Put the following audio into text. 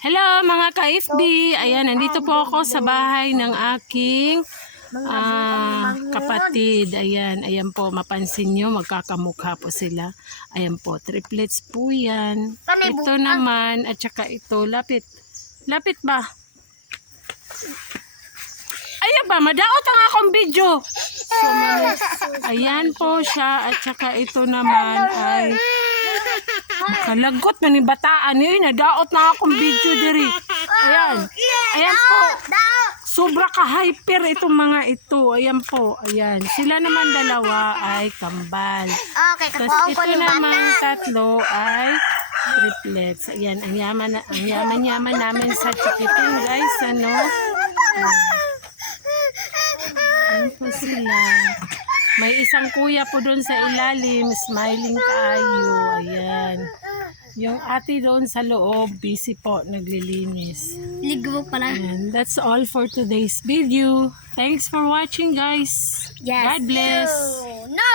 Hello mga ka-FB! Ayan, nandito po ako sa bahay ng aking kapatid. Ayan po, mapansin nyo, magkakamukha po sila. Ayan po, triplets po yan. Ito naman, at saka ito, lapit. Lapit ba? Ayan ba, madaot ang akong video. So, ayan po siya, at saka ito naman ay makalagot na ni bataan yun. Nadaot na akong video diri. Ayan. Ayan po. Sobra ka-hyper itong mga ito. Ayan po. Ayan. Sila naman dalawa ay kambal. Tapos ito naman tatlo ay triplets. Ayan. Ang yaman namin sa chikiting guys. Ano? Ayan po sila. May isang kuya po doon sa ilalim, smiling kayo. Ayan. Yung ate doon sa loob, busy po, naglilinis. Ligo pala. And that's all for today's video. Thanks for watching, guys. Yes. God bless. No!